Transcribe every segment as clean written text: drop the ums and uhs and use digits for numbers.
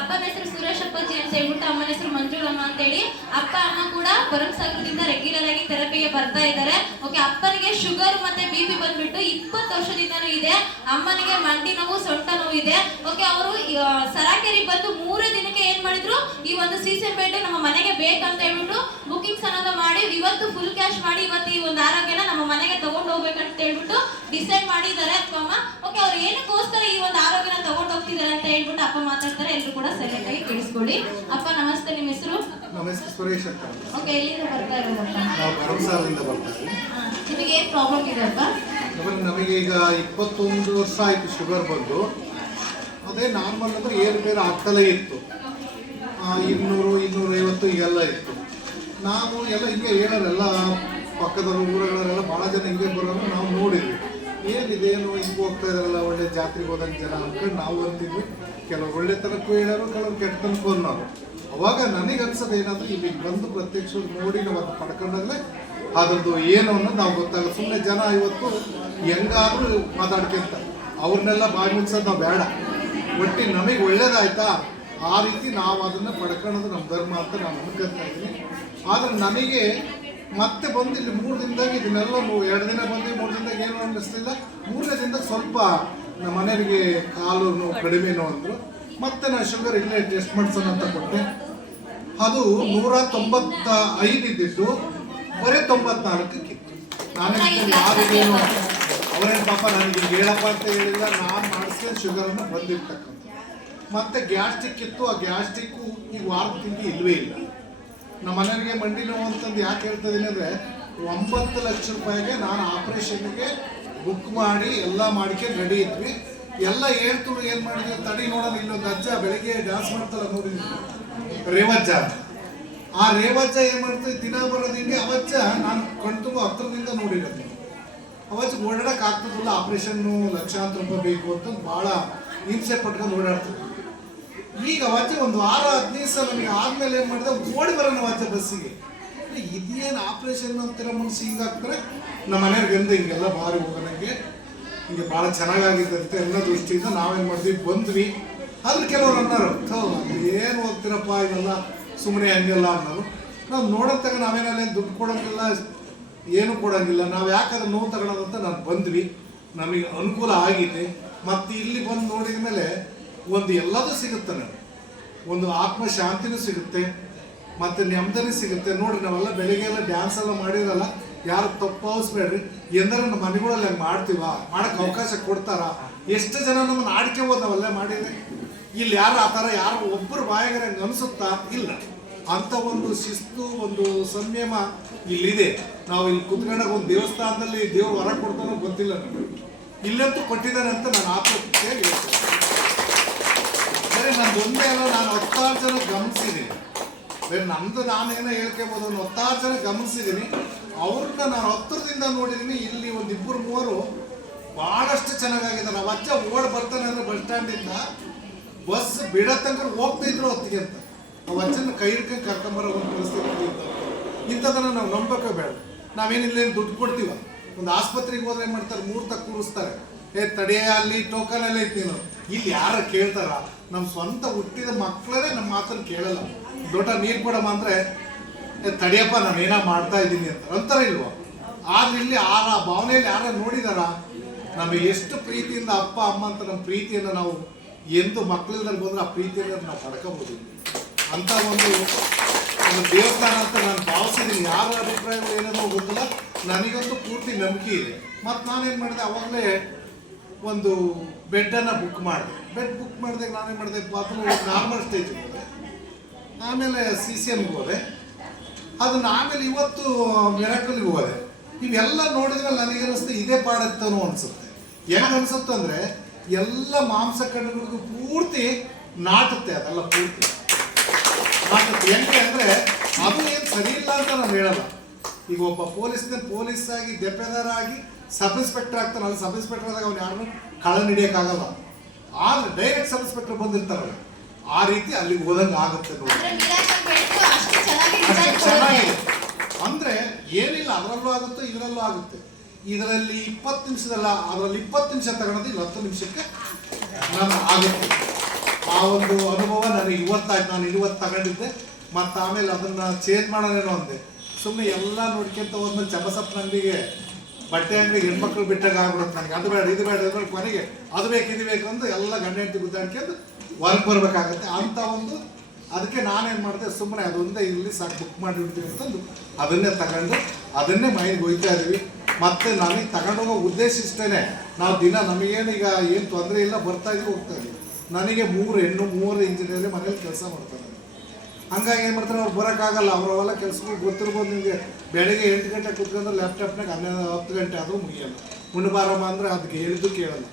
ಅಪ್ಪನ ಹೆಸರು ಸುರೇಶ್ ಅಪ್ಪಾಜಿ ಅಂತ ಹೇಳ್ಬಿಟ್ಟು ಅಮ್ಮನ ಹೆಸರು ಮಂಜುಳಮ್ಮ ಅಂತ ಹೇಳಿ. ಅಪ್ಪ ಅಮ್ಮ ಕೂಡ ಭರಮಸಾಗರದಿಂದ ರೆಗ್ಯುಲರ್ ಆಗಿ ಥೆರಪಿಗೆ ಬರ್ತಾ ಇದ್ದಾರೆ. ಓಕೆ, ಅಪ್ಪನಿಗೆ ಶುಗರ್ ಮತ್ತೆ BP ಬಂದ್ಬಿಟ್ಟು 20 ವರ್ಷದಿಂದನೂ ಇದೆ. ಅಮ್ಮನಿಗೆ ಮಂಡಿ ನೋವು, ಸೊಂಟ ನೋವು ಇದೆ. ಓಕೆ, ಅವರು ಸರಾಕೆರಿಗೆ ಬಂದು 3 ದಿನಕ್ಕೆ ಏನ್ ಮಾಡಿದ್ರು, ಈ ಒಂದು CCM ಬೆಡ್ ನಮ್ಮ ಮನೆಗೆ ಬೇಕಂತ ಹೇಳ್ಬಿಟ್ಟು ಬುಕಿಂಗ್ಸ್ ಅನ್ನೋದು ಮಾಡಿ ಇವತ್ತು ಫುಲ್ ಕ್ಯಾಶ್ ಮಾಡಿ ಇವತ್ತು ಈ ಒಂದು ಆರೋಗ್ಯನ ನಮ್ಮ ಮನೆಗೆ ತಗೊಂಡು ಹೋಗ್ಬೇಕಂತ ಹೇಳ್ಬಿಟ್ಟು ಡಿಸೈಡ್ ಮಾಡಿದ್ದಾರೆ ಅಮ್ಮ. ಓಕೆ, ಅವ್ರು ಏನಕ್ಕೋಸ್ಕರ ಈ ಒಂದು ಆರೋಗ್ಯನ ತಗೊಂಡು ಹೋಗ್ತಿದ್ದಾರೆ ಅಂತ ಹೇಳ್ಬಿಟ್ಟು ಅಪ್ಪ ಮಾತಾಡ್ತಾರೆ. ಎಲ್ಲರೂ ಕೂಡ ಸೈಲೆಂಟ್ ಆಗಿ ಕೇಳಿಸ್ಕೊಳ್ಳಿ. ಅಪ್ಪ ನಮಸ್ತೆ, ನಿಮ್ಮ ಹೆಸರು? ನಮ್ಮ ಹೆಸರು ಸುರೇಶ್ ಅಂತ. ಓಕೆ, ಎಲ್ಲಿಂದ ಬರ್ತಾ ಇರೋದಪ್ಪ? ನಾವು ಭರಮಸಾಗರದಿಂದ ಬರ್ತಾ ಇದ್ದೀವಿ. ನಿಮಗೆ ಏನು ಪ್ರಾಬ್ಲಮ್ ಇದೆ ಅಪ್ಪ? ನಮಗೆ ಈಗ 21 ವರ್ಷ ಆಯಿತು ಶುಗರ್ ಬಂದು. ಅದೇ ನಾರ್ಮಲ್ ಅಂದರೆ ಏರುಪೇರು ಆಗ್ತಲೇ ಇತ್ತು. 200, 250 ಈಗೆಲ್ಲ ಇತ್ತು. ನಾವು ಎಲ್ಲ ಹಿಂಗೆ ಹೇಳೋರೆಲ್ಲ ಪಕ್ಕದ ಊರುಗಳಲ್ಲೆಲ್ಲ ಭಾಳ ಜನ ಹಿಂಗೆ ಬರೋರು ನಾವು ನೋಡಿದ್ವಿ. ಏನಿದೇನು ಹಿಂಗೆ ಹೋಗ್ತಾ ಇದಾರಲ್ಲ, ಒಳ್ಳೆ ಜಾತ್ರೆಗೆ ಹೋದಂಗೆ ಜನ ಅಂದ್ಕೊಂಡು ನಾವು ಅಂತಿದ್ವಿ. ಕೆಲವು ಒಳ್ಳೆ ತನಕ್ಕೂ ಹೇಳೋರು, ಕೆಲವು ಕೆಟ್ಟ ತನಕ್ಕೂ ಅನ್ನೋರು. ಅವಾಗ ನನಗೆ ಅನ್ಸೋದು ಏನಂದ್ರೆ, ಈಗ ಬಂದು ಪ್ರತ್ಯಕ್ಷ ನೋಡಿ ನಾವು ಅದು ಪಡ್ಕೊಂಡಾಗಲೇ ಅದರದ್ದು ಏನು ಅನ್ನೋದು ನಾವು ಗೊತ್ತಾಗುತ್ತೆ. ಸುಮ್ಮನೆ ಜನ ಇವತ್ತು ಹೆಂಗಾದ್ರೂ ಮಾತಾಡ್ಕೊಂತ ಅವ್ರನ್ನೆಲ್ಲ ಬಾಯಿ ಮುಚ್ಚೋದು ನಾವು ಬೇಡ. ಒಟ್ಟು ನಮಗೆ ಒಳ್ಳೇದಾಯ್ತಾ ಆ ರೀತಿ ನಾವು ಅದನ್ನು ಪಡ್ಕೊಳ್ಳೋದು ನಮ್ಮ ಧರ್ಮ ಅಂತ ನಾನು ಅನ್ಕೊತಾ ಇದ್ದೀನಿ. ಆದರೆ ನಮಗೆ ಮತ್ತೆ ಬಂದು ಇಲ್ಲಿ 3 ದಿನದಾಗ ಇದನ್ನೆಲ್ಲ 2 ದಿನ ಬಂದು 3 ದಿನದಾಗ ಏನು ಅನ್ನಿಸ್ಲಿಲ್ಲ. 3ನೇ ದಿನದಾಗ ಸ್ವಲ್ಪ ನಮ್ಮ ಮನೆಯವರಿಗೆ ಕಾಲು ನೋವು ಕಡಿಮೆನೋ ಅಂದರು. ಮತ್ತೆ ನಾನು ಶುಗರ್ ಇಲ್ಲೇ ಟೆಸ್ಟ್ ಮಾಡಿಸೋಣ ಅಂತ ಕೊಟ್ಟೆ. ಅದು 195 ಇದ್ದಿದ್ದು ಬರೀ 94ಕ್ಕೆ. ನಾನೇನು ಯಾರಿಗೇನು ಅವರೇನು ಪಾಪ ನನಗೆ ಹೇಳಪ್ಪ ಅಂತ ಹೇಳಿಲ್ಲ, ನಾನು ಮಾಡಿಸ್ಕೊಂಡು ಶುಗರನ್ನು ಬಂದಿರ್ತಕ್ಕಂಥ. ಮತ್ತು ಗ್ಯಾಸ್ಟ್ರಿಕ್ ಇತ್ತು. ಆ ಗ್ಯಾಸ್ಟ್ರಿಕ್ಕು ಈ ವಾರದಿಂದ ಇಲ್ಲವೇ ಇಲ್ಲ. ನಮ್ಮ ಮನೆಯವರಿಗೆ ಮಂಡಿ ನೋವು ಅಂತಂದು ಯಾಕೆ ಹೇಳ್ತಿದ್ದೀನಿ ಅಂದರೆ, 9 ಲಕ್ಷ ರೂಪಾಯಿಗೆ ನಾನು ಆಪ್ರೇಷನ್ಗೆ ಬುಕ್ ಮಾಡಿ ಎಲ್ಲ ಮಾಡ್ಕೊಂಡು ರೆಡಿ ಇದ್ವಿ. ಎಲ್ಲ ಹೇಳ್ತುಳು ಏನು ಮಾಡಿದ್ವಿ, ತಡಿ ನೋಡೋಣ, ಇಲ್ಲೊಂದು ಅಜ್ಜ ಬೆಳಗ್ಗೆ ಡ್ಯಾನ್ಸ್ ಮಾಡ್ತಾರೆ ನೋಡಿದ್ವಿ, ರೇವಜ್ಜ. ಆ ರೇವಜ್ಜ ಏನು ಮಾಡ್ತೀವಿ, ದಿನ ಬರೋದು ಹಿಂಗೆ. ಅವಜ್ಜ ನಾನು ಕಣ್ತುಂಬ ಹತ್ರದಿಂದ ನೋಡಿರೋದು. ಅವಜ್ಜ ಓಡಾಡಕ್ಕೆ ಆಗ್ತದಿಲ್ಲ, ಆಪ್ರೇಷನ್ನು ಲಕ್ಷಾಂತರ ರೂಪಾಯಿ ಬೇಕು ಅಂತ ಭಾಳ ಹಿಂಸೆ ಪಟ್ಕೊಂಡು ಓಡಾಡ್ತೀವಿ. ಈಗ ಅವಜ್ಜ ಒಂದು ವಾರ 15 ದಿವಸ ನನಗೆ ಆದಮೇಲೆ ಏನು ಮಾಡಿದೆ, ಓಡಿ ಬರೋಣ ಅವಜ್ಜ ಬಸ್ಸಿಗೆ. ಇದೇನು ಆಪ್ರೇಷನ್ ಅಂತೀರ ಮನುಷ್ಯ ಹಿಂಗಾಗ್ತಾರೆ. ನಮ್ಮ ಮನೆಯವ್ರಿಗೆ ಎಂದ ಹಿಂಗೆಲ್ಲ ಭಾರಿ ಹೋಗೋಣಂಗೆ ಹಿಂಗೆ ಭಾಳ ಚೆನ್ನಾಗಾಗಿದ್ದಂತೆ ಅನ್ನೋ ದೃಷ್ಟಿಯಿಂದ ನಾವೇನು ಮಾಡಿದ್ವಿ, ಬಂದ್ವಿ. ಆದ್ರೆ ಕೆಲವ್ರು ಅನ್ನೋರು, ಏನು ಹೋಗ್ತೀರಪ್ಪ ಇದೆಲ್ಲ ಸುಮ್ಮನೆ ಹಂಗೆಲ್ಲ ಅನ್ನೋರು. ನಾವು ನೋಡೋತ್ತಾಗ ನಾವೇನಲ್ಲಿ ದುಡ್ಡು ಕೊಡೋಂಗಿಲ್ಲ, ಏನು ಕೊಡೋಂಗಿಲ್ಲ. ನಾವು ಯಾಕಾದ್ರೆ ನೋವು ತಗೊಳ್ಳೋದಂತ ನಾನು ಬಂದ್ವಿ. ನಮಗೆ ಅನುಕೂಲ ಆಗಿದೆ. ಮತ್ತು ಇಲ್ಲಿ ಬಂದು ನೋಡಿದ ಮೇಲೆ ಒಂದು ಎಲ್ಲದೂ ಸಿಗುತ್ತೆ. ನನಗೆ ಒಂದು ಆತ್ಮ ಶಾಂತಿನೂ ಸಿಗುತ್ತೆ, ಮತ್ತು ನೆಮ್ಮದಿನೂ ಸಿಗುತ್ತೆ. ನೋಡಿರಿ, ನಾವೆಲ್ಲ ಬೆಳಿಗ್ಗೆಲ್ಲ ಡ್ಯಾನ್ಸ್ ಎಲ್ಲ ಮಾಡಿರಲ್ಲ, ಯಾರು ತಪ್ಪು ಭಾವಿಸ್ಬೇಡ್ರಿ. ಎಂದರೆ ನಮ್ಮ ಮನೆಗಳಲ್ಲಿ ಹಂಗೆ ಮಾಡ್ತೀವ, ಮಾಡೋಕ್ಕೆ ಅವಕಾಶ ಕೊಡ್ತಾರ? ಎಷ್ಟು ಜನ ನಮ್ಮನ್ನು ಆಡ್ಕೋಬೋದು ನಾವೆಲ್ಲ ಮಾಡಿದ್ರೆ. ಇಲ್ಲಿ ಯಾರು ಆ ಥರ ಯಾರು ಒಬ್ಬರು ಬಾಯಾಗರೆ ಹಂಗೆ ಅನಿಸುತ್ತಾ? ಇಲ್ಲ. ಅಂಥ ಒಂದು ಶಿಸ್ತು, ಒಂದು ಸಂಯಮ ಇಲ್ಲಿದೆ. ನಾವು ಇಲ್ಲಿ ಕುತ್ಕೊಂಡಾಗ ಒಂದು ದೇವಸ್ಥಾನದಲ್ಲಿ ದೇವ್ರು ಹೊರ ಕೊಡ್ತಾನೋ ಗೊತ್ತಿಲ್ಲ ನಮಗೆ. ಇಲ್ಲಂತೂ ಕೊಟ್ಟಿದ್ದಾನೆ ಅಂತ ನಾನು ಆತ್ಮಹತ್ಯೆ ಹೇಳ್ತೇನೆ. ಬೇರೆ ನಂದು ಒಂದೇ ಅಲ್ಲ, ನಾನು 10 ಜನ ಗಮನಿಸಿದ್ದೀನಿ. ಬೇರೆ ನಮ್ಮದು ನಾನೇನೋ ಹೇಳ್ಕೊಬೋದು, 10 ಜನ ಗಮನಿಸಿದ್ದೀನಿ. ಅವ್ರನ್ನ ನಾನು ಹತ್ತಿರದಿಂದ ನೋಡಿದ್ದೀನಿ. ಇಲ್ಲಿ ಒಂದು 2-3 ಭಾಳಷ್ಟು ಚೆನ್ನಾಗಿದ್ದಾರೆ. ನಾವು ಅಜ್ಜ ಓಡ್ ಬರ್ತಾನೆ ಅಂದರೆ ಬಸ್ ಸ್ಟ್ಯಾಂಡಿಂದ ಬಸ್ ಬಿಡೋ ತನಕ ಹೋಗ್ತಾ ಇದ್ರು ಹೊತ್ತಿಗೆ ಅಂತ. ನಾವು ಅಜ್ಜನ ಕೈ ಹಿಡ್ಕೊಂಡು ಕರ್ಕೊಂಬರೋ ಒಂದು ಪರಿಸ್ಥಿತಿ ಇತ್ತು. ಇಂಥದನ್ನು ನಾವು ನಂಬಕ್ಕೆ ಬೇಡ. ನಾವೇನಿಲ್ಲ ದುಡ್ಡು ಕೊಡ್ತೀವ. ಒಂದು ಆಸ್ಪತ್ರೆಗೆ ಹೋದ್ರೆ ಏನು ಮಾಡ್ತಾರೆ, 3 ತಕ್ಕ ಕೂರಿಸ್ತಾರೆ. ತಡೆಯ ಅಲ್ಲಿ ಟೋಕನ್ ಎಲ್ಲ ಇತ್ತು. ಇಲ್ಲಿ ಯಾರು ಕೇಳ್ತಾರ? ನಮ್ಮ ಸ್ವಂತ ಹುಟ್ಟಿದ ಮಕ್ಕಳೇ ನಮ್ಮ ಮಾತನ್ನು ಕೇಳಲ್ಲ. ದೊಡ್ಡ ನೀರು ಕೊಡಮ್ಮ ಅಂದರೆ ತಡಿಯಪ್ಪ ನಾನೇನೋ ಮಾಡ್ತಾ ಇದ್ದೀನಿ ಅಂತ ಅಂತಾರೆ ಇಲ್ವ? ಆದ್ರೆ ಇಲ್ಲಿ ಆ ಭಾವನೆಯಲ್ಲಿ ಯಾರು ನೋಡಿದಾರ? ನಮಗೆ ಎಷ್ಟು ಪ್ರೀತಿಯಿಂದ ಅಪ್ಪ ಅಮ್ಮ ಅಂತ ನಮ್ಮ ಪ್ರೀತಿಯನ್ನು ನಾವು ಎಂದು ಮಕ್ಕಳಿಂದಲ್ಲಿ ಬಂದರೆ ಆ ಪ್ರೀತಿಯನ್ನು ನಾವು ಪಡ್ಕೋಬೋದು. ಅಂಥ ಒಂದು ದೇವಸ್ಥಾನ ಅಂತ ನಾನು ಭಾವಿಸಿದ್ದೀನಿ. ಯಾರ ಅಭಿಪ್ರಾಯಗಳು ಏನೇನೋ ಗೊತ್ತಿಲ್ಲ, ನನಗಂತೂ ಪೂರ್ತಿ ನಂಬಿಕೆ ಇದೆ. ಮತ್ತು ನಾನೇನು ಮಾಡಿದೆ, ಅವಾಗಲೇ ಒಂದು ಬೆಡ್ಡನ್ನು ಬುಕ್ ಮಾಡಿದೆ. ಬೆಡ್ ಬುಕ್ ಮಾಡಿದಾಗ ನಾನೇನು ಮಾಡಿದೆ, ಬಾತ್ರೂಮ್ ನಾರ್ಮಲ್ ಸ್ಟೇಜ್ಗೆ ಹೋದೆ, ಆಮೇಲೆ CCMಗೆ ಹೋದೆ, ಅದನ್ನು ಆಮೇಲೆ ಇವತ್ತು ಮಿರಾಕಲ್ಗೆ ಹೋದೆ. ಇವೆಲ್ಲ ನೋಡಿದ್ರೆ ನನಗನ್ನಿಸ್ತು ಇದೇ ಪಾಡತ್ತನೋ ಅನಿಸುತ್ತೆ. ಹೆಂಗೆ ಅನಿಸುತ್ತೆ ಅಂದರೆ, ಎಲ್ಲ ಮಾಂಸ ಕಣ್ಣುಗಳಿಗೂ ಪೂರ್ತಿ ನಾಟುತ್ತೆ. ಅದೆಲ್ಲ ಪೂರ್ತಿ ನಾಟುತ್ತೆ. ಹೆಂಗೆ ಅಂದರೆ, ಅದು ಏನು ಸರಿ ಇಲ್ಲ ಅಂತ ನಾನು ಹೇಳಲ್ಲ. ಈಗ ಒಬ್ಬ ಪೊಲೀಸ್ ಆಗಿ ದೆಪ್ಪೆದಾರ ಆಗಿ ಸಬ್ ಇನ್ಸ್ಪೆಕ್ಟರ್ ಆಗ್ತಾನೆ. ಅಲ್ಲಿ ಸಬ್ ಇನ್ಸ್ಪೆಕ್ಟರ್ ಆದಾಗ ಅವ್ನು ಯಾರನ್ನು ಕಳ್ಳ ಹಿಡಿಯೋಕ್ಕಾಗಲ್ಲ. ಆದರೆ ಡೈರೆಕ್ಟ್ ಸಬ್ ಇನ್ಸ್ಪೆಕ್ಟರ್ ಬಂದಿರ್ತಾರಲ್ಲ ಆ ರೀತಿ ಅಲ್ಲಿಗೆ ಹೋದಂಗೆ ಆಗುತ್ತೆ ನೋಡಿ. ಅಂದ್ರೆ ಮಿರಾಕಲ್ ಬೆಳಕು ಅಷ್ಟು ಚೆನ್ನಾಗಿ ಅಷ್ಟು ರಿಸಲ್ಟ್ ಚೆನ್ನಾಗಿದೆ. ಕೊಡುತ್ತೆ. ಅಂದರೆ ಏನಿಲ್ಲ, ಅದರಲ್ಲೂ ಆಗುತ್ತೆ ಇದರಲ್ಲೂ ಆಗುತ್ತೆ. ಇದರಲ್ಲಿ 20 ನಿಮಿಷದಲ್ಲ, ಅದರಲ್ಲಿ 20 ನಿಮಿಷ ತಗೊಳ್ಳೋದು ಇಲ್ಲಿ 10 ನಿಮಿಷಕ್ಕೆ ನಾನು ಆಗುತ್ತೆ. ಆ ಒಂದು ಅನುಭವ ನನಗೆ ಇವತ್ತಾಯ್ತು. ನಾನು ಇವತ್ತು ತಗೊಂಡಿದ್ದೆ, ಮತ್ತು ಆಮೇಲೆ ಅದನ್ನು ಚೇಂಜ್ ಮಾಡೋದೇನೋ ಅಂದೆ. ಸುಮ್ಮನೆ ಎಲ್ಲ ನೋಡ್ಕೊಂತ ಹೋದ್ಮೇಲೆ ಚಬಸಪ್ಪನ ಅಂಗಡಿಗೆ, ಬಟ್ಟೆ ಅಂಗಡಿಗೆ ಹೆಣ್ಮಕ್ಳು ಬಿಟ್ಟಾಗ ಆಗ್ಬಿಡುತ್ತೆ ನನಗೆ. ಅದು ಬೇಡ ಇದು ಬೇಡ ಇದು ಬೇಡ, ಕೊನೆಗೆ ಅದು ಬೇಕು ಇದು ಬೇಕು ಅಂತ ಎಲ್ಲ ಗಂಡ ಹೆಂಡತಿ ಗುದ್ದಾಡ್ಕೊಂಡು ಹೊರಗೆ ಬರಬೇಕಾಗತ್ತೆ. ಅಂಥ ಒಂದು ಅದಕ್ಕೆ ನಾನೇನು ಮಾಡಿದೆ, ಸುಮ್ಮನೆ ಅದೊಂದೇ ಇಲ್ಲಿ ಸಾಕು ಬುಕ್ ಮಾಡಿಬಿಡ್ತೀವಿ ಅಂತಂದು ಅದನ್ನೇ ತಗೊಂಡು ಅದನ್ನೇ ಮೈಂಡ್ಗೆ ಹೋಗ್ತಾ ಇದ್ದೀವಿ. ಮತ್ತು ನನಗೆ ತಗೊಂಡೋಗೋ ಉದ್ದೇಶ ಇಷ್ಟೇ, ನಾವು ದಿನ ನಮಗೇನು ಈಗ ಏನು ತೊಂದರೆ ಇಲ್ಲ, ಬರ್ತಾ ಇದ್ದೀವಿ ಹೋಗ್ತಾ ಇದ್ದೀವಿ. ನನಗೆ 3 ಹೆಣ್ಣು 3 ಇಂಜಿನಿಯರ್ ಮನೇಲಿ ಕೆಲಸ ಮಾಡ್ತಾರೆ. ಹಂಗಾಗಿ ಏನು ಮಾಡ್ತಾರೆ, ಅವ್ರು ಬರೋಕ್ಕಾಗಲ್ಲ. ಅವರೆಲ್ಲ ಕೆಲಸಗಳು ಗೊತ್ತಿರ್ಬೋದು ನಿಮಗೆ. ಬೆಳಗ್ಗೆ 8 ಗಂಟೆ ಕೂತ್ಕೊಂಡ್ರೆ ಲ್ಯಾಪ್ಟಾಪ್ನಾಗ 10 ಗಂಟೆ ಆದರೂ ಮುಗಿಯಲ್ಲ. ಮುಣ್ಣಬಾರಮ್ಮ ಅಂದರೆ ಅದಕ್ಕೆ ಹೇಳಿದ್ದು ಕೇಳಲ್ಲ.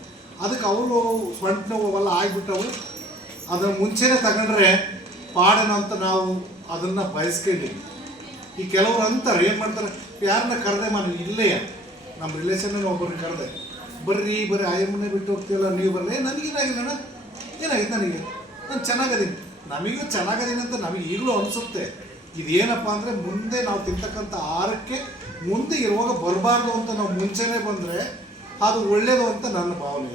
ಅದಕ್ಕೆ ಅವರು ಸೊಂಟ ನೋವು ಅವೆಲ್ಲ ಆಗಿಬಿಟ್ಟವು. ಅದನ್ನು ಮುಂಚೆನೇ ತಗೊಂಡ್ರೆ ಪಾಡನ ಅಂತ ನಾವು ಅದನ್ನು ಬಯಸ್ಕೊಂಡಿವಿ. ಈ ಕೆಲವರು ಅಂತಾರೆ, ಏನು ಮಾಡ್ತಾರೆ, ಯಾರನ್ನ ಕರೆದೆ ನಾನು ಇಲ್ಲೇ ನಮ್ಮ ರಿಲೇಷನ್ ಒಬ್ಬರನ್ನ ಕರೆದೆ, ಬರ್ರಿ ಆಯಮ್ಮನೇ ಬಿಟ್ಟು ಹೋಗ್ತೀವಲ್ಲ, ನೀವು ಬರ್ರಿ. ನನಗೇನಾಗಿಲ್ಲಣ್ಣ, ಏನಾಗಿತ್ತು ನನಗೆ, ನಾನು ಚೆನ್ನಾಗದೀನಿ. ನಮಗೂ ಚೆನ್ನಾಗದೀನಿ ಅಂತ ನಮಗೆ ಈಗಲೂ ಅನಿಸುತ್ತೆ. ಇದೇನಪ್ಪ ಅಂದರೆ ಮುಂದೆ ನಾವು ತಿಂತಕ್ಕಂಥ ಆಹಾರಕ್ಕೆ ಮುಂದೆ ಇರುವಾಗ ಬರಬಾರ್ದು ಅಂತ ನಾವು ಮುಂಚೆನೇ ಬಂದರೆ ಅದು ಒಳ್ಳೆಯದು ಅಂತ ನನ್ನ ಭಾವನೆ.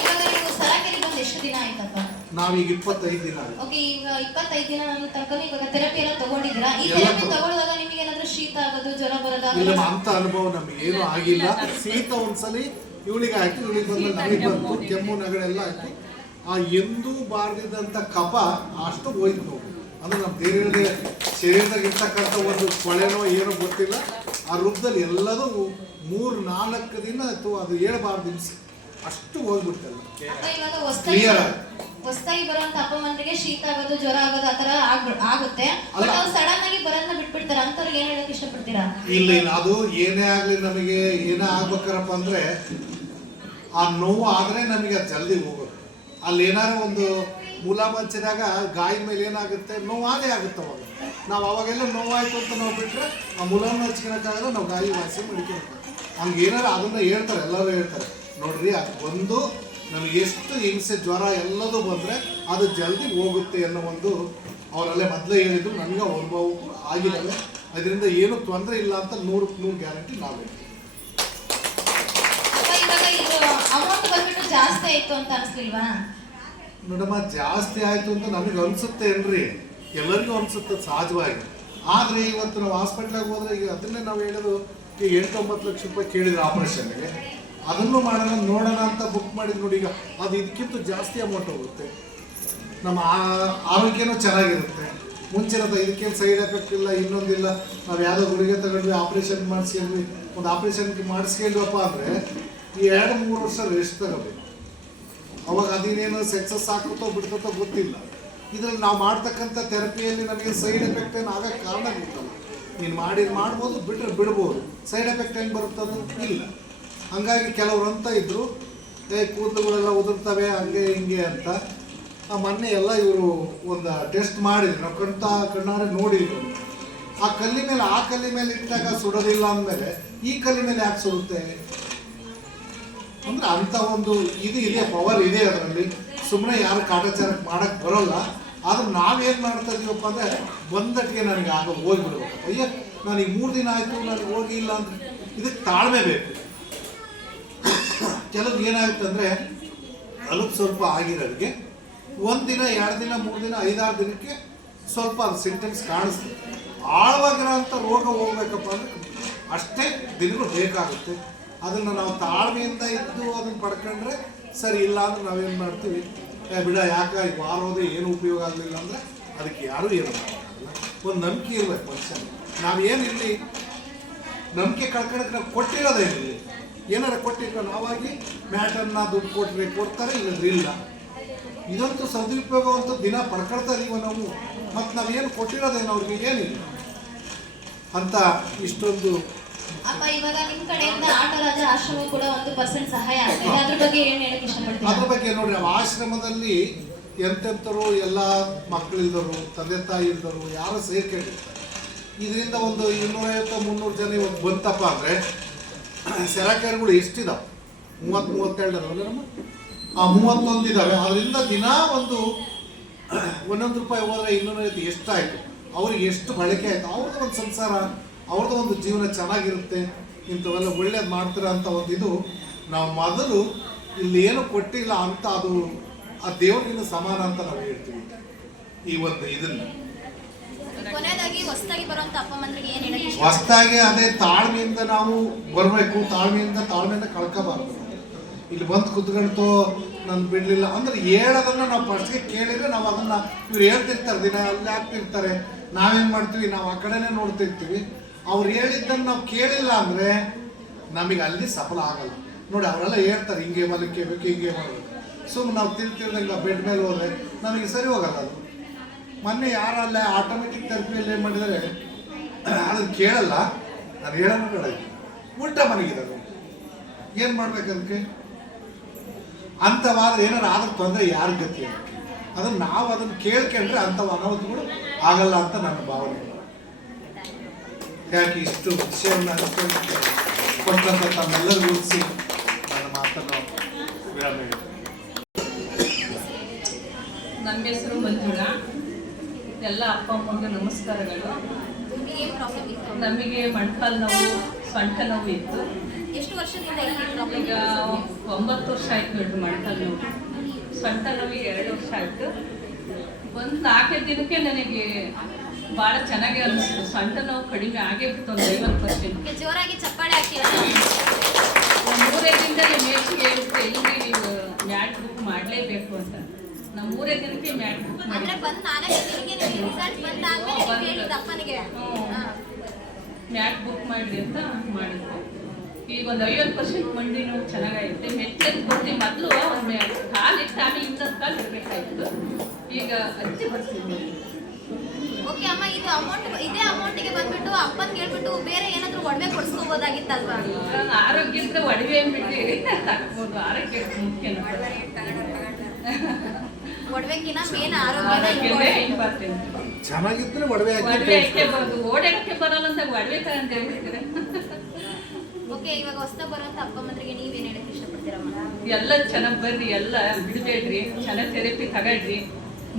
ಇವಾಗ ನೀವು ಸರಾಕೆರೆ ಬಂದು ಎಷ್ಟು ದಿನ ಆಯ್ತಪ್ಪ? ನಾವೀಗ 25 ದಿನ ಆಗಿದೆ. ಓಕೆ, ಈಗ 25 ದಿನ ನನ್ನ ತನಕ ಇವಾಗ ಥೆರಪಿ ಎಲ್ಲ ತಗೊಂಡಿದ್ದೀರಾ? ಈ ಎಲ್ಲ ಥೆರಪಿ ತಗೊಳ್ಳುವಾಗ ನಿಮಗೆ ಏನಾದರೂ ಶೀತ ಆಗೋದು, ಜ್ವರ ಬರೋದು ಇಲ್ಲ, ಅಂಥ ಅನುಭವ ನಮಗೇನು ಆಗಿಲ್ಲ. ಶೀತ ಒಂದ್ಸಲಿ ಇವಳಿಗೆ ಆಯ್ತು, ಇವಳಿಗೆ ಬಂದು ನನಗೆ ಬಂತು, ಕೆಮ್ಮು ನೆಗಡೆಲ್ಲ ಆಯ್ತು. ಆ ಎಂದೂ ಬಾರದಿದ್ದಂಥ ಕಫ ಅಷ್ಟು ಹೋಯ್ತು ನೋಡಿ. ಅಂದರೆ ನಮ್ಮ ಶರೀರದಾಗ ಇರ್ತಕ್ಕಂಥ ಒಂದು ಕೊಳೆನೋ ಏನೋ ಗೊತ್ತಿಲ್ಲ, ಆ ರೂಪದಲ್ಲಿ ಎಲ್ಲದೂ 3-4 ದಿನ ಆಯ್ತು, ಅದು ಹೇಳಬಾರ್ದು ದಿವಸ ಅಷ್ಟು ಹೋಗ್ಬಿಡ್ತಲ್ಲ. ಅಪ್ಪ, ಇವಾಗ ಕ್ಲಿಯರ್ ಹೊಸದಾಗಿ ಬರುವಂತ ಅಪ್ಪಮ್ಮನಿಗೆ ಶೀತ ಆಗೋದು, ಜ್ವರ ಆಗೋದು ಆ ತರ ಆಗುತ್ತೆ. ಬಟ್ ಅವ್ರು ಸಡನ್ ಆಗಿ ಬರೋದನ್ನ ಬಿಟ್ಬಿಡ್ತಾರೆ. ಅಂತವ್ರಿಗೆ ಏನ್ ಹೇಳಕ್ ಇಷ್ಟಪಡ್ತೀರಾ? ಇಲ್ಲ, ಅದು ಏನೇ ಆಗಲಿ, ನಮಗೆ ಏನೇ ಆಗ್ಬೇಕಾರಪ್ಪ ಅಂದರೆ ಆ ನೋವು ಆದರೆ ನಮಗೆ ಅದು ಜಲ್ದಿ ಹೋಗೋದು. ಅಲ್ಲಿ ಏನಾರು ಒಂದು ಮುಲಾಮು ಹಚ್ಚಿದಾಗ ಗಾಯದ ಮೇಲೆ ಏನಾಗುತ್ತೆ, ನೋವಾದೇ ಆಗುತ್ತೆ. ಅವಾಗ ನಾವು ಅವಾಗೆಲ್ಲ ನೋವಾಯ್ತು ಅಂತ ನಾವು ಬಿಟ್ಟರೆ ಆ ಮುಲಾಮು ಹಚ್ಕೊಳಕ್ಕಾಗಲ್ಲ, ನಾವು ಗಾಯ ವಾಸಿ ಮಾಡ್ಕೊಳ್ತೀವಿ. ಹಂಗೆ ಏನಾರು ಅದನ್ನು ಹೇಳ್ತಾರೆ, ಎಲ್ಲರೂ ಹೇಳ್ತಾರೆ, ನೋಡ್ರಿ ಅದು ಬಂದು ನಮಗೆ ಎಷ್ಟು ಹಿಂಸೆ ಜ್ವರ ಎಲ್ಲದೂ ಬಂದರೆ ಅದು ಜಲ್ದಿ ಹೋಗುತ್ತೆ ಅನ್ನೋ ಒಂದು ಅವರಲ್ಲೇ ಮೊದಲೇ ಹೇಳಿದ್ರು. ನನಗೆ ಅನುಭವಕ್ಕೂ ಆಗಿದ್ದಾವೆ. ಅದರಿಂದ ಏನೂ ತೊಂದರೆ ಇಲ್ಲ ಅಂತ 100% ಗ್ಯಾರಂಟಿ ನಾವು ಹೇಳ್ತೀವಿ. ಇವಾಗ ಇದು ಅಮೌಂಟ್ ಬಂದ್ಬಿಟ್ಟು ಜಾಸ್ತಿ ಆಯ್ತು ಅಂತ ಅನ್ಸ್ಲಿಲ್ವಾ? ನೋಡಮ್ಮ, ಜಾಸ್ತಿ ಆಯಿತು ಅಂತ ನಮಗೆ ಅನಿಸುತ್ತೆ ಏನ್ರಿ, ಎಲ್ಲರಿಗೂ ಅನಿಸುತ್ತೆ ಸಹಜವಾಗಿ. ಆದರೆ ಇವತ್ತು ನಾವು ಹಾಸ್ಪಿಟ್ಲಾಗ ಹೋದ್ರೆ ಈಗ ಅದನ್ನೇ ನಾವು ಹೇಳೋದು, ಈಗ 8-9 ಲಕ್ಷ ರೂಪಾಯಿ ಕೇಳಿದ್ರು ಆಪ್ರೇಷನ್ಗೆ. ಅದನ್ನು ಮಾಡೋಣ ನೋಡೋಣ ಅಂತ ಬುಕ್ ಮಾಡಿದ್ದು ನೋಡಿ. ಈಗ ಅದು ಇದಕ್ಕಿಂತ ಜಾಸ್ತಿ ಅಮೌಂಟ್ ಹೋಗುತ್ತೆ. ನಮ್ಮ ಆರೋಗ್ಯನೂ ಚೆನ್ನಾಗಿರುತ್ತೆ. ಮುಂಚಿನದ ಇದಕ್ಕೇನು ಸೈಡ್ ಎಫೆಕ್ಟ್ ಇಲ್ಲ, ಇನ್ನೊಂದಿಲ್ಲ. ನಾವು ಯಾವುದೋ ಗುಳಿಗೆ ತಗೊಂಡ್ವಿ, ಆಪ್ರೇಷನ್ ಮಾಡಿಸ್ಕೊಂಡ್ವಿ, ಒಂದು ಆಪ್ರೇಷನ್ಗೆ ಮಾಡಿಸ್ಕೊಂಡ್ವಪ್ಪ ಅಂದರೆ ಈ 2-3 ವರ್ಷ ರೆಸ್ಟ್ ತಗೋಬೇಕು. ಅವಾಗ ಅದೇನೇನು ಸಕ್ಸಸ್ ಆಗುತ್ತೋ ಬಿಡ್ತೋ ಗೊತ್ತಿಲ್ಲ. ಇದರಲ್ಲಿ ನಾವು ಮಾಡ್ತಕ್ಕಂಥ ಥೆರಪಿಯಲ್ಲಿ ನಮಗೆ ಸೈಡ್ ಎಫೆಕ್ಟ್ ಏನು ಆಗೋಕ್ಕೆ ಕಾರಣ ಗೊತ್ತಲ್ಲ. ನೀನು ಮಾಡ್ಬೋದು, ಬಿಟ್ಟರೆ ಬಿಡ್ಬೋದು. ಸೈಡ್ ಎಫೆಕ್ಟ್ ಏನು ಬರುತ್ತದು ಇಲ್ಲ. ಹಂಗಾಗಿ ಕೆಲವರು ಅಂತ ಇದ್ದರು, ಕೂದಲುಗಳೆಲ್ಲ ಉದುರ್ತವೆ ಹಂಗೆ ಹಿಂಗೆ ಅಂತ. ಮೊನ್ನೆ ಎಲ್ಲ ಇವರು ಒಂದು ಟೆಸ್ಟ್ ಮಾಡಿದ್ರು, ನಾವು ಕಣ್ಣಾರೆ ನೋಡಿದ್ರು. ಆ ಕಲ್ಲಿ ಮೇಲೆ ಇಟ್ಟಾಗ ಸುಡೋದಿಲ್ಲ ಅಂದಮೇಲೆ ಈ ಕಲ್ಲಿ ಮೇಲೆ ಯಾಕೆ ಸುಡುತ್ತೆ ಅಂದರೆ ಅಂಥ ಒಂದು ಇದೆ, ಪವರ್ ಇದೆ ಅದರಲ್ಲಿ. ಸುಮ್ಮನೆ ಯಾರು ಕಾಟಾಚಾರಕ್ಕೆ ಮಾಡೋಕ್ಕೆ ಬರೋಲ್ಲ. ಆದ್ರೆ ನಾವೇನು ಮಾಡ್ತಾ ಇದೀವಪ್ಪ ಅಂದರೆ ಬಂದಟ್ಟಿಗೆ ನನಗೆ ಆಗ ಹೋಗಿಬಿಡ್ಬೇಕು. ಅಯ್ಯ, ನನಗೆ 3 ದಿನ ಆಯಿತು, ನನಗೆ ಹೋಗಿಲ್ಲ ಅಂದರೆ ಇದಕ್ಕೆ ತಾಳ್ಮೆ ಬೇಕು. ಕೆಲವು ಏನಾಗುತ್ತೆ ಅಂದರೆ ಸ್ವಲ್ಪ ಆಗಿರೋರಿಗೆ 1 ದಿನ 2 ದಿನ 3 ದಿನ 5-6 ದಿನಕ್ಕೆ ಸ್ವಲ್ಪ ಅದು ಸಿಂಟಮ್ಸ್ ಕಾಣಿಸ್ತದೆ. ಆಳವಾಗಿರೋಂಥ ರೋಗ ಹೋಗ್ಬೇಕಪ್ಪ ಅಂದರೆ ಅಷ್ಟೇ ದಿನಗಳು ಬೇಕಾಗುತ್ತೆ. ಅದನ್ನು ನಾವು ತಾಳ್ಮೆಯಿಂದ ಇದ್ದು ಅದನ್ನು ಪಡ್ಕೊಂಡ್ರೆ ಸರಿ. ಇಲ್ಲ ಅಂದ್ರೆ ನಾವೇನು ಮಾಡ್ತೀವಿ, ಬಿಡ ಯಾಕೆ ಈ ವಾರ ಹೋದ್ರೆ ಏನು ಉಪಯೋಗ ಆಗಲಿಲ್ಲ ಅಂದರೆ ಅದಕ್ಕೆ ಯಾರೂ ಏನು ಮಾಡೋಕ್ಕಾಗಲ್ಲ. ಒಂದು ನಂಬಿಕೆ ಇರಬೇಕು ಮನುಷ್ಯನಿಗೆ. ನಾವೇನಿರಲಿ ನಂಬಿಕೆ ಕಳ್ಕೊಳಕ್ಕೆ ನಾವು ಕೊಟ್ಟಿರೋದೇನಿರಲಿ, ಏನಾರು ಕೊಟ್ಟಿಲ್ಲ ನಾವಾಗಿ ಮ್ಯಾಟನ್ನು ದುಡ್ಡು ಕೊಡ್ತಾರೆ, ಇಲ್ಲಂದ್ರೆ ಇಲ್ಲ. ಇದಂತೂ ಸದುಪಯೋಗ ಅಂತ ದಿನ ಪಡ್ಕೊಳ್ತಾ ಇದೀವ ನಾವು. ಮತ್ತು ನಾವೇನು ಕೊಟ್ಟಿರೋದೇನು ಅವ್ರಿಗೆ ಏನಿಲ್ಲ ಅಂತ ಇಷ್ಟೊಂದು. ಅಪ್ಪ, ಇವಾಗ ನಿಮ್ಮ ಕಡೆಯಿಂದ ಆಟರಾಜ ಆಶ್ರಮ ಕೂಡ 1% ಸಹಾಯ ಆಗ್ತದೆ. ಅದ್ರ ಬಗ್ಗೆ ಏನು ಹೇಳಕ್ಕೆ ಇಷ್ಟಪಡ್ತೀರಾ? ಅದ್ರ ಬಗ್ಗೆ ನೋಡ್ರಿ, ಆ ಆಶ್ರಮದಲ್ಲಿ ಎಂತೆಂಥರು ಎಲ್ಲ ಮಕ್ಕಳಿಲ್ದರು, ತಂದೆ ತಾಯಿ ಇಲ್ದರು, ಯಾರು ಸೇರ್ಕೊಂಡು ಇದರಿಂದ ಒಂದು 250-300 ಜನ ಇವತ್ತು ಬಂತಪ್ಪ ಅಂದರೆ ಸೆರಾಕೆರೆಗಳು ಎಷ್ಟಿದಾವೆ. 32 ಅಲ್ಲ ನಮ್ಮ 31 ಇದ್ದಾವೆ. ಅದರಿಂದ ದಿನ ಒಂದೊಂದು ರೂಪಾಯಿ ಹೋದರೆ 250 ಎಷ್ಟಾಯಿತು, ಅವ್ರಿಗೆ ಎಷ್ಟು ಬಳಕೆ ಆಯಿತು, ಅವ್ರದ್ದು ಒಂದು ಸಂಸಾರ, ಅವ್ರದ್ದು ಒಂದು ಜೀವನ ಚೆನ್ನಾಗಿರುತ್ತೆ. ಇಂಥವೆಲ್ಲ ಒಳ್ಳೇದು ಮಾಡ್ತೀರ ಅಂತ ಇದು ನಾವು ಮೊದಲು ಇಲ್ಲಿ ಏನು ಕೊಟ್ಟಿಲ್ಲ ಅಂತ ಅದು ಆ ದೇವರಿಗಿಂತ ಸಮಾನ ಅಂತ ನಾವು ಹೇಳ್ತೀವಿ. ಈ ಇದನ್ನು ಕೊನೆಯದಾಗಿ ಹೊಸದಾಗಿ ಬರುವಂತ ಅಪ್ಪ ಅಮ್ಮಂದ್ರಿಗೆ ಏನು ಹೇಳಕ್ಕೆ ಇಷ್ಟ? ಹೊಸದಾಗಿ ಅದೇ ತಾಳ್ಮೆಯಿಂದ ನಾವು ಬರಬೇಕು, ತಾಳ್ಮೆಯಿಂದ ಕಳ್ಕೋಬಾರ್ದು. ಇಲ್ಲಿ ಬಂದು ಕುತ್ಕೊಳ್ತು ನಾನು ಬಿಡಲಿಲ್ಲ ಅಂದ್ರೆ ಹೇಳೋದನ್ನು ನಾವು ಫಸ್ಟ್ಗೆ ಕೇಳಿದರೆ ನಾವು ಅದನ್ನು ಇವ್ರು ಹೇಳ್ತಿರ್ತಾರೆ, ದಿನ ಅಲ್ಲಿ ಆಗ್ತಿರ್ತಾರೆ, ನಾವೇನು ಮಾಡ್ತೀವಿ, ನಾವು ಆ ಕಡೆನೇ ನೋಡ್ತಿರ್ತೀವಿ. ಅವ್ರು ಹೇಳಿದ್ದನ್ನು ನಾವು ಕೇಳಿಲ್ಲ ಅಂದರೆ ನಮಗೆ ಅಲ್ಲಿ ಸಫಲ ಆಗಲ್ಲ. ನೋಡಿ ಅವರೆಲ್ಲ ಹೇಳ್ತಾರೆ ಹಿಂಗೆ ಮಲಕ್ಕೇಬೇಕು, ಹಿಂಗೆ ಮಾಡಬೇಕು. ಸುಮ್ಮನೆ ನಾವು ತಿಳ್ತಿರ್ದಂಗೆ ಬೆಡ್ ಮೇಲೆ ಹೋದರೆ ನಮಗೆ ಸರಿ ಹೋಗಲ್ಲ ಅದು. ಮೊನ್ನೆ ಯಾರಲ್ಲ ಆಟೋಮೆಟಿಕ್ ಥೆರಪಿಯಲ್ಲಿ ಏನು ಮಾಡಿದರೆ ಅದನ್ನು ಕೇಳಲ್ಲ, ನಾನು ಹೇಳೋಣ ಬೇಡ, ಉಲ್ಟಾ ಮನಗಿದ್ದಾರೆ. ಏನು ಮಾಡ್ಬೇಕಂದ್ರೆ ಅಂಥವಾದ್ರೆ ಏನಾರು ಆದ್ರೆ ತೊಂದರೆ ಯಾರ ಗತಿ ಅದಕ್ಕೆ, ಅದನ್ನು ನಾವು ಅದನ್ನು ಕೇಳ್ಕೊಂಡ್ರೆ ಅಂಥವು ಅನಾಹುತಗಳು ಆಗಲ್ಲ ಅಂತ ನನ್ನ ಭಾವನೆ. ಯಾಕೆ ಇಷ್ಟು ವಿಷಯವನ್ನು ಕೊಟ್ಟಂತ ತಮ್ಮೆಲ್ಲರೂ ಗುರುತಿಸಿ ನನ್ನ ಮಾತನ್ನು ವಿರಾಮ ಹೇಳ್ತೀನಿ. ನನ್ನ ಹೆಸರು ಮಂಜುಳಾ. ಎಲ್ಲ ಅಪ್ಪ ಅಮ್ಮಗೆ ನಮಸ್ಕಾರಗಳು. ನಮಗೆ ಮೊಣಕಾಲು ನೋವು, ಸೊಂಟ ನೋವು ಇತ್ತು. ಎಷ್ಟು ವರ್ಷದಿಂದ ಈಗ 9 ವರ್ಷ ಆಯ್ತು ನೋಡ್ರಿ ಮೊಣಕಾಲು ನೋವು. ಸೊಂಟ ನೋವಿಗೆ 2 ವರ್ಷ ಆಯ್ತು. ಒಂದು 4 ದಿನಕ್ಕೆ ನನಗೆ ಭಾಳ ಚೆನ್ನಾಗಿ ಅನ್ನಿಸ್ತು. ಸೊಂಟ ನೋವು ಕಡಿಮೆ ಆಗೇ ಬಿಟ್ಟು ಒಂದು 50%. ಜೋರಾಗಿ ಚಪ್ಪಾಳೆ ಹಾಕಿ. 3 ದಿನದಲ್ಲಿ ಮೇಲ್ಗೆ ಹೇಳುತ್ತೆ ಇಲ್ಲಿ ನೀವು ಮ್ಯಾಟ್ ಬುಕ್ ಮಾಡಲೇಬೇಕು ಅಂತ. ನಾವು 3 ದಿನಕ್ಕೆ ಮ್ಯಾಟ್ ಬುಕ್ ಮಾಡಿ ಮ್ಯಾಟ್ ಬುಕ್ ಮಾಡಿರಿ ಅಂತ ಮಾಡಿದ್ವಿ. ಈಗ ಒಂದು 50% ಮಂಡಿ ನೋವು ಚೆನ್ನಾಗೈತೆ. ಮೆಚ್ಚೆದ್ದು ಬರ್ತೀವಿ. ಮೊದಲು ಒಂದು ಕಾಲಿಟ್ಟು ಆಮೇಲೆ ಇನ್ನೊಂದು ಕಾಲು ಇರಬೇಕಾಯ್ತು. ಈಗ ಹಚ್ಚಿ ಬರ್ತೀವಿ. ಓಕೆ ಅಮ್ಮ, ಇದು ಇದೇ ಅಮೌಂಟಿಗೆ ಬಂದ್ಬಿಟ್ಟು ಅಪ್ಪನಿಗೆ ಹೇಳ್ಬಿಟ್ಟು ಬೇರೆ ಏನಾದರೂ ಒಡವೆ ಕೊಡಿಸ್ಕೋಬೋದಾಗಿತ್ತಲ್ವಾ? ಆರೋಗ್ಯ ಇದ್ರೆ ಒಡವೆ ಅಂದ್ಬಿಟ್ಟು ತಕ್ಬೋದು. ಆರೋಗ್ಯ ಮುಖ್ಯ. ಒಡವೆಗಿನ ಮೇನ್ ಆರೋಗ್ಯ ಇಂಪಾರ್ಟೆಂಟ್. ಚೆನ್ನಾಗಿದ್ರೆ ಒಡವೆ ಹಾಕಬಹುದು. ಓಡಾಡಕ್ಕೆ ಬರಲ್ಲ ಅಂತ ಒಡವೆ ತಗೊಂತ ಹೇಳ್ಬಿಡ್ತೀರ. ಓಕೆ, ಇವಾಗ ಹೊಸದಾಗಿ ಬರುವಂತ ಅಪ್ಪ ಅಮ್ಮಂದ್ರಿಗೆ ನೀವೇನು ಹೇಳಕ್ಕೆ ಇಷ್ಟಪಡ್ತೀರಮ್ಮ? ಎಲ್ಲ ಚೆನ್ನಾಗಿ ಬರ್ರಿ, ಎಲ್ಲ ಬಿಡಬೇಡ್ರಿ, ಚೆನ್ನಾಗಿ ಥೆರಪಿ ತಗೊಳ್ರಿ.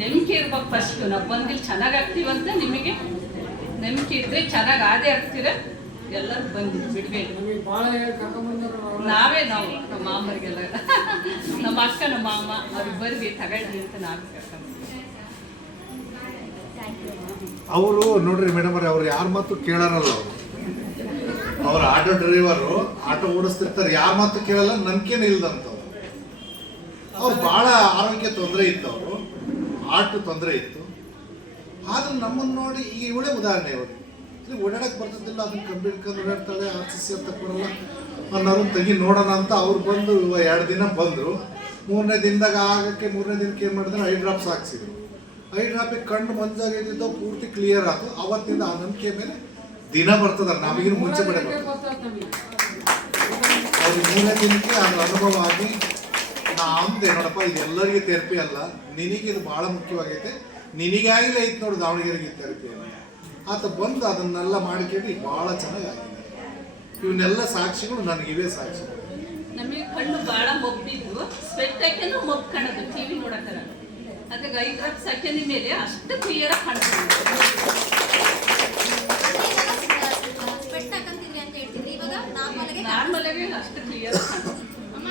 ನಂಬಿಕೆ ಇರ್ಬೇಕು ಫಸ್ಟ್. ನಾವು ಬಂದಿಲ್ಲಿ ಚೆನ್ನಾಗಿ ಆಗ್ತೀವಂತ ನಿಮಗೆ ನಂಬಿಕೆ ಇದ್ರೆ ಚೆನ್ನಾಗಿ ಆದೇ ಆಗ್ತೀರ. ಎಲ್ಲರೂ ಬಂದು ಬಿಡಬೇಡ್ರಿ. ನಾವು ನಮ್ಮ ಮಾಮರಿಗೆಲ್ಲ ನಮ್ಮ ಅಕ್ಕ ನಮ್ಮ ಮಾಮ ಅವ್ರಿಗೆ ಬರ್ರಿ ತಗೊಳ್ರಿ ಅಂತ ನಾವು ಕರ್ಕೊಂಡು. ಅವರು ನೋಡ್ರಿ ಮೇಡಮ್ ಅವ್ರು ಯಾರ ಮಾತು ಕೇಳಾರಲ್ಲ. ಅವ್ರ ಆಟೋ ಡ್ರೈವರು ಆಟೋ ಓಡಿಸ್ತಿರ್ತಾರೆ, ಯಾರ ಮಾತು ಕೇಳಲ್ಲ, ನಂಬಿಕೆನೇ ಇಲ್ದಂಥವ್ರು. ಅವ್ರು ಭಾಳ ಆರೋಗ್ಯ ತೊಂದರೆ ಇತ್ತು, ಅವರು ಆಟೋ ತೊಂದರೆ ಇತ್ತು. ಆದ್ರೆ ನಮ್ಮನ್ನು ನೋಡಿ ಈಗ ಇವಳೇ ಉದಾಹರಣೆ. ಅವರು ಇಲ್ಲಿ ಓಡಾಡಕ್ಕೆ ಬರ್ತದಿಲ್ಲ, ಅದನ್ನ ಕಂಬಿ ಹಿಡ್ಕೊಂಡು ಓಡಾಡ್ತಾಳೆ, ಆರ್ಸಿಸಿ ಅಂತ ಕೊಡಲ್ಲ ಅನ್ನೋರು ತೆಗಿ ನೋಡೋಣ ಅಂತ ಅವ್ರು ಬಂದು 2 ದಿನ ಬಂದರು. 3ನೇ ದಿನದಾಗ ಆಗಕ್ಕೆ 3ನೇ ದಿನಕ್ಕೆ ಏನು ಮಾಡಿದ್ರೆ ಐ ಡ್ರಾಪ್ಸ್ ಹಾಕ್ಸಿದ್ರು. ಐ ಡ್ರಾಪಿಗೆ ಕಣ್ಣು ಮಂಜಾಗಿದ್ದು ಪೂರ್ತಿ ಕ್ಲಿಯರ್ ಆಯ್ತು. ಅವತ್ತಿಂದ ಆ ನಂಬಿಕೆ ಮೇಲೆ ದಿನ ಬರ್ತದ. ನಮಗಿನ ಮುಂಚೆ ಬಡೆ ಅವ್ರಿಗೆ 3ನೇ ದಿನಕ್ಕೆ ಅದ್ರ ಅನುಭವ ಆಗಿ ನಾ ಅಂದೆ, ನೋಡಪ್ಪ ಇದು ಎಲ್ಲರಿಗೂ ಥೆರಪಿ ಅಲ್ಲ, ನಿನಗೆ ಇದು ಭಾಳ ಮುಖ್ಯವಾಗೈತೆ, ನಿನಗಾಗಿಲೇ ಐತೆ ನೋಡಿ ದಾವಣಗೆರೆಗೆ ಥೆರಪಿ ಆತ ಬಂದು ಅದನ್ನೆಲ್ಲ ಮಾಡಿಕೊಂಡು ಈಗ ಭಾಳ ಚೆನ್ನಾಗಿ ಆಗಿದೆ. ಇವನ್ನೆಲ್ಲ ಸಾಕ್ಷಿಗಳು ನನಗಿವೇ ಸಾಕ್ಷಿಗಳು. ನಮಗೆ ಕಣ್ಣು ಭಾಳ ಮೊಬ್ಬಿದ್ದು, ಸ್ಪೆಕ್ಟ್ ಹಾಕ್ಯೂ ಮೊಬ್ಬು ಕಾಣೋದು, ಟಿವಿ ನೋಡೋಕ್ಕಲ್ಲ. ಅದಕ್ಕೆ 5 ಡ್ರಾಪ್ಸ್ ಹಾಕಿದ ಮೇಲೆ ಅಷ್ಟು ಕ್ಲಿಯರಾಗಿ ಕಾಣ್ತದೆ. ನಾರ್ಮಲ್ ಆಗಿ ಅಷ್ಟು ಕ್ಲಿಯರ್ ಅಮ್ಮ,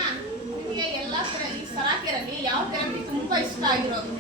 ನಿಮಗೆ ಎಲ್ಲ ಈ ಸರಾಕೆರಲ್ಲಿ ಯಾವ ಥೆರಪಿ ತುಂಬಾ ಇಷ್ಟ ಆಗಿರೋದು?